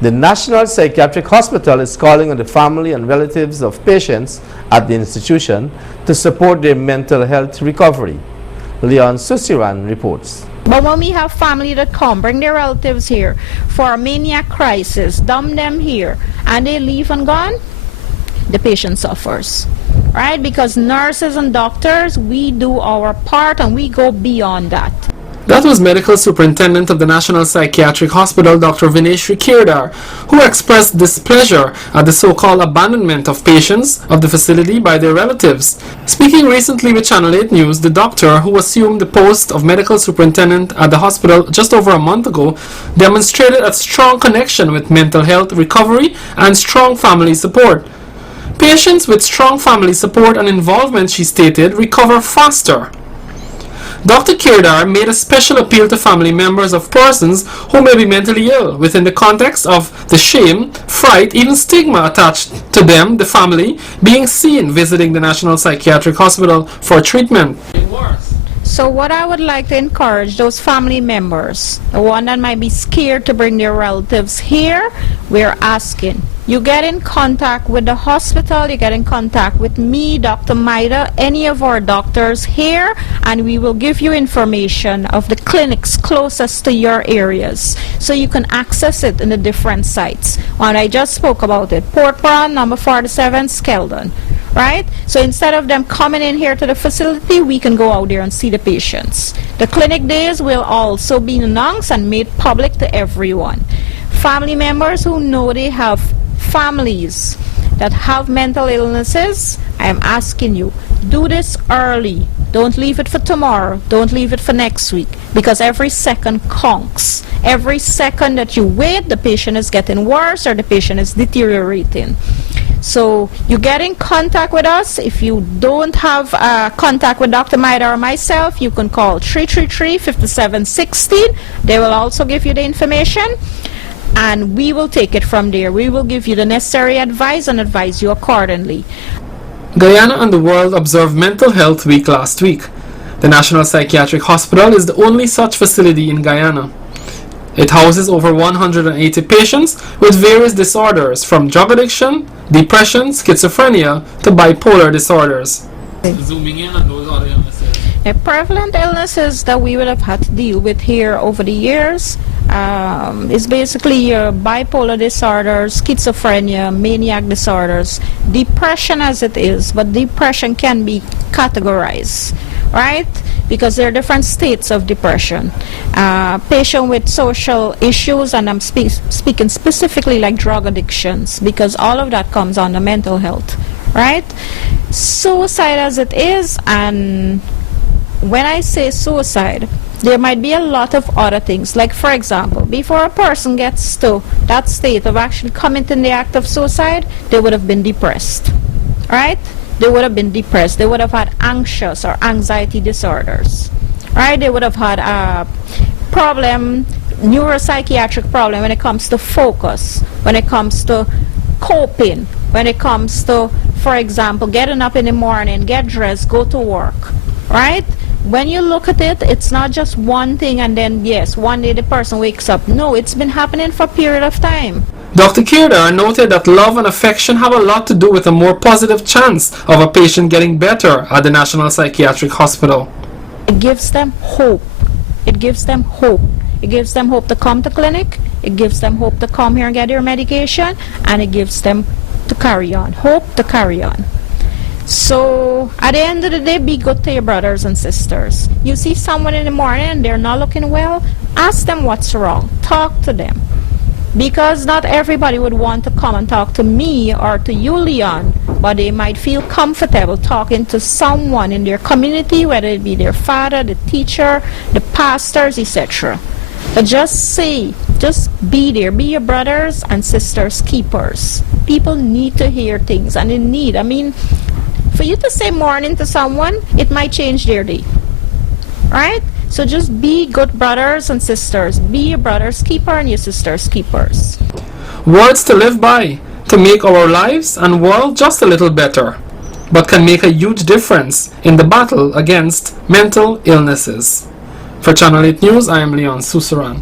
The National Psychiatric Hospital is calling on the family and relatives of patients at the institution to support their mental health recovery. Leon Susiran reports. But when we have family that come, bring their relatives here for a maniac crisis, dump them here, and they leave and gone, the patient suffers, right? Because nurses and doctors, we do our part and we go beyond that. That was Medical Superintendent of the National Psychiatric Hospital, Dr. Vinesh Kirdar, who expressed displeasure at the so-called abandonment of patients of the facility by their relatives. Speaking recently with Channel 8 News, the doctor who assumed the post of Medical Superintendent at the hospital just over a month ago demonstrated a strong connection with mental health recovery and strong family support. Patients with strong family support and involvement, she stated, recover faster. Dr. Kirdar made a special appeal to family members of persons who may be mentally ill within the context of the shame, fright, even stigma attached to them, the family, being seen visiting the National Psychiatric Hospital for treatment. So what I would like to encourage those family members, the one that might be scared to bring their relatives here, we're asking. You get in contact with the hospital, you get in contact with me, Dr. Maida, any of our doctors here, and we will give you information of the clinics closest to your areas so you can access it in the different sites. When I just spoke about it, Port Brown, number 47, Skeldon. Right? So instead of them coming in here to the facility, we can go out there and see the patients. The clinic days will also be announced and made public to everyone. Family members who know they have families that have mental illnesses, I am asking you, do this early. Don't leave it for tomorrow. Don't leave it for next week, because every second counts. Every second that you wait, the patient is getting worse or the patient is deteriorating. So you get in contact with us. If you don't have contact with Dr. Maida or myself, you can call 333-5716. They will also give you the information, and we will take it from there. We will give you the necessary advice and advise you accordingly. Guyana and the world observed Mental Health Week last week. The National Psychiatric Hospital is the only such facility in Guyana. It houses over 180 patients with various disorders, from drug addiction, depression, schizophrenia, to bipolar disorders. Zooming in on those other illnesses. The prevalent illnesses that we would have had to deal with here over the years is basically your bipolar disorders, schizophrenia, maniac disorders, depression as it is, but depression can be categorized, right? Because there are different states of depression. Patient with social issues, and I'm speaking specifically like drug addictions, because all of that comes under mental health, right? Suicide as it is, and when I say suicide, there might be a lot of other things. Like, for example, before a person gets to that state of actually committing the act of suicide, they would have been depressed, right? They would have been depressed. They would have had anxious or anxiety disorders, right? They would have had a problem, neuropsychiatric problem when it comes to focus, when it comes to coping, when it comes to, for example, getting up in the morning, get dressed, go to work, right? When you look at it, it's not just one thing and then, yes, one day the person wakes up. No, it's been happening for a period of time. Dr. Kirdar noted that love and affection have a lot to do with a more positive chance of a patient getting better at the National Psychiatric Hospital. It gives them hope. It gives them hope. It gives them hope to come to clinic. It gives them hope to come here and get their medication. And it gives them to carry on. Hope to carry on. So at the end of the day, be good to your brothers and sisters. You see someone in the morning and they're not looking well, ask them what's wrong. Talk to them. Because not everybody would want to come and talk to me or to you, Leon, but they might feel comfortable talking to someone in their community, whether it be their father, the teacher, the pastors, etc. But just be there. Be your brothers and sisters keepers. People need to hear things, and they need, for you to say morning to someone, it might change their day, right? So just be good brothers and sisters. Be your brother's keeper and your sister's keepers. Words to live by, to make our lives and world just a little better, but can make a huge difference in the battle against mental illnesses. For Channel 8 News, I am Leon Susaran.